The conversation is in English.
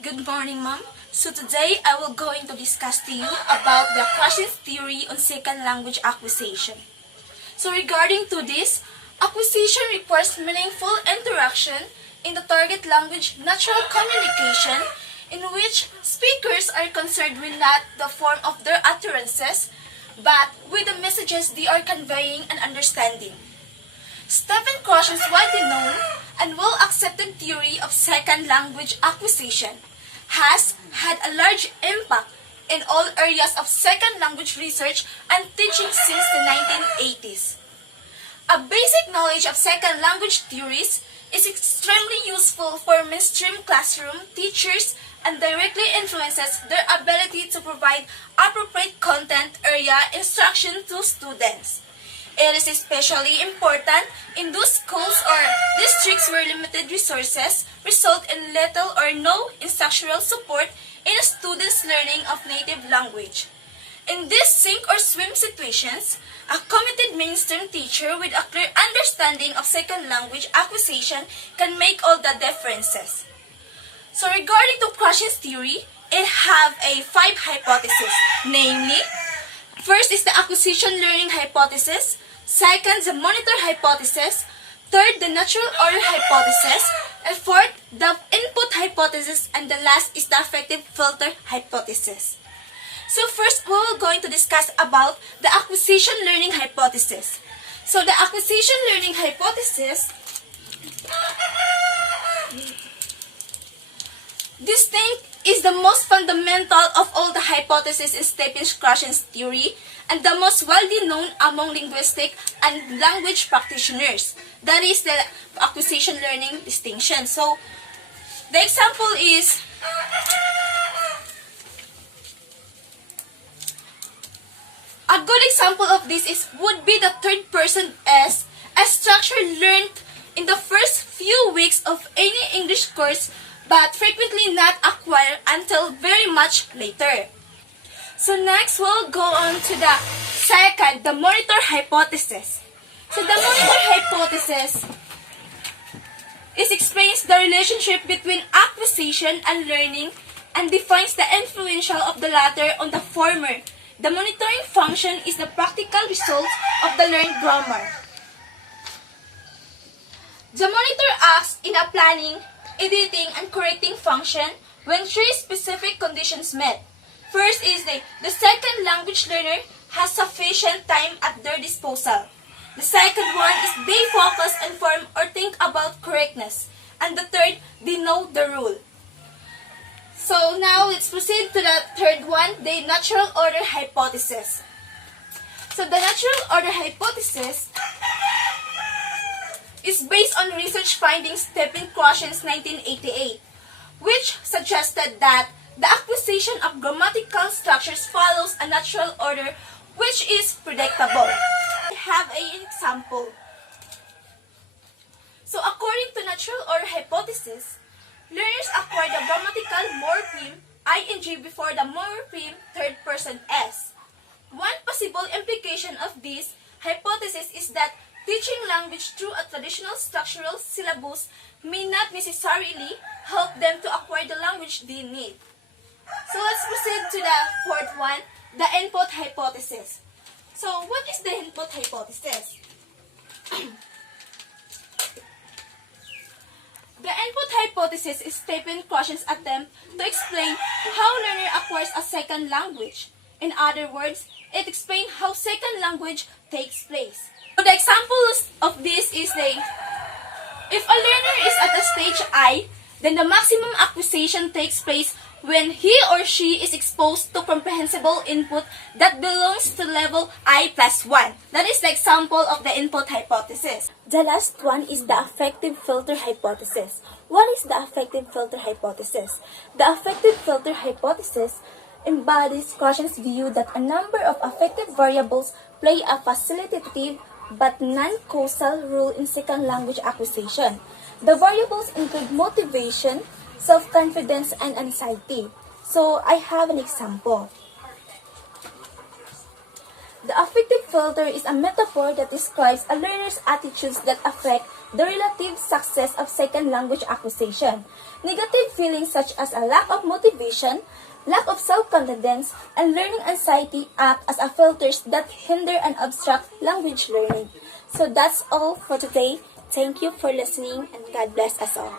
Good morning, ma'am. So today I will going to discuss to you about the Krashen's theory on second language acquisition. So regarding to this, acquisition requires meaningful interaction in the target language natural communication in which speakers are concerned with not the form of their utterances, but with the messages they are conveying and understanding. Stephen Krashen's widely known and well-accepted theory of second language acquisition has had a large impact in all areas of second language research and teaching since the 1980s. A basic knowledge of second language theories is extremely useful for mainstream classroom teachers and directly influences their ability to provide appropriate content area instruction to students. It is especially important in those schools or districts where limited resources result in little or no instructional support in a student's learning of native language. In these sink or swim situations, a committed mainstream teacher with a clear understanding of second language acquisition can make all the differences. So regarding to Krashen's theory, it have a 5 hypotheses, namely, first is the acquisition learning hypothesis, second, the monitor hypothesis, third, the natural order hypothesis, and fourth, the input hypothesis, and the last is the affective filter hypothesis. So first, we're going to discuss about the acquisition learning hypothesis. So the acquisition learning hypothesis, this thing is the most fundamental of all the hypotheses in Stephen Krashen's theory and the most widely known among linguistic and language practitioners. That is the acquisition learning distinction. So the example is a good example of this would be the third person as a structure learned in the first few weeks of any English course but frequently not acquired until very much later. So next, we'll go on to the second, the monitor hypothesis. So the monitor hypothesis explains the relationship between acquisition and learning and defines the influential of the latter on the former. The monitoring function is the practical result of the learned grammar. The monitor acts in a planning, editing, and correcting function when 3 specific conditions met. First is the second language learner has sufficient time at their disposal. The second one is they focus and form or think about correctness. And the third, they know the rule. So now let's proceed to the third one, the natural order hypothesis. So the natural order hypothesis is based on research findings Stephen Krashen's 1988, which suggested that the acquisition of grammatical structures follows a natural order which is predictable. I have an example. So according to natural order hypothesis, learners acquire the grammatical morpheme ing before the morpheme third person s. One possible implication of this hypothesis is that teaching language through a traditional structural syllabus may not necessarily help them to acquire the language they need. So let's proceed to the fourth one, the input hypothesis. So what is the input hypothesis? The input hypothesis is Stephen Krashen's attempt to explain how learner acquires a second language. In other words, it explains how second language takes place. So the examples of this is if a learner is at a stage I, then the maximum acquisition takes place when he or she is exposed to comprehensible input that belongs to level I plus 1. That is the example of the input hypothesis. The last one is the affective filter hypothesis. What is the affective filter hypothesis? The affective filter hypothesis embodies Krashen's view that a number of affective variables play a facilitative but non-causal role in second language acquisition. The variables include motivation, self-confidence, and anxiety. So I have an example. The affective filter is a metaphor that describes a learner's attitudes that affect the relative success of second language acquisition. Negative feelings such as a lack of motivation, lack of self-confidence, and learning anxiety act as a filters that hinder an abstract language learning. So that's all for today. Thank you for listening and God bless us all.